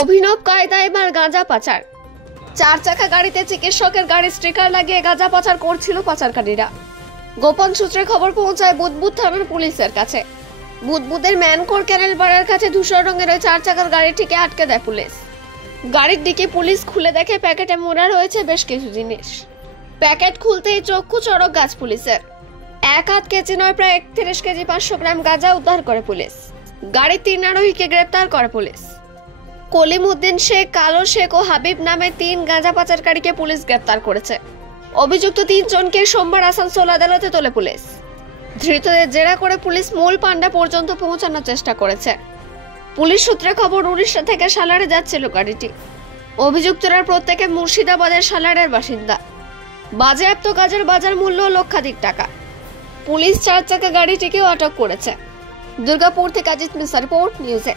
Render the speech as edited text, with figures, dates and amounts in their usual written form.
অভিনব কায়দায় এবার গাঁজা পাচার। 4 চাকা গাড়িতে চিকিৎসকের গাড়ির স্টিকার লাগিয়ে গাঁজা পাচার করছিল পাচারকারীরা। গোপন সূত্রে খবর পৌঁছায় বুদবুদ থানার পুলিশের কাছে। বুদবুদের ম্যানকোর ক্যানেল পাড়ার কাছে ধূসর রঙের ওই 4 চাকার গাড়িটিকে আটকে দেয় পুলিশ। গাড়ির দিকে পুলিশ খুলে দেখে প্যাকেটে মোড়া রয়েছে বেশ কিছু জিনিস। প্যাকেট খুলতেই চক্ষু চড়ক গাছ পুলিশের। এক হাত কেজি নয়, প্রায় 31 কেজি 500 গ্রাম গাঁজা উদ্ধার করে পুলিশ। গাড়ির 3 আরোহীকে গ্রেপ্তার করে পুলিশ। কলিমউদ্দিন শেখ, কালো শেখ ও হাবিব নামে 3 গাঁজা পাচারকারীকে পুলিশ গ্রেপ্তার করেছে। অভিযুক্ত 3 জনকে সোমবার আসানসোল আদালতে তোলে পুলিশ। ধৃতদের জেরা করে পুলিশ মূল পান্ডা পর্যন্ত পৌঁছানোর চেষ্টা করেছে। পুলিশ সূত্রে খবর, উড়িষ্যা থেকে সালারে যাচ্ছিল গাড়িটি। অভিযুক্তরা প্রত্যেকে মুর্শিদাবাদের সালারের বাসিন্দা। বাজেয়াপ্ত গাঁজার বাজার মূল্য লক্ষাধিক টাকা। পুলিশ 4 চাকা গাড়িটিকেও আটক করেছে। দুর্গাপুর থেকে আজিত মিশ্র রিপোর্ট, নিউজে।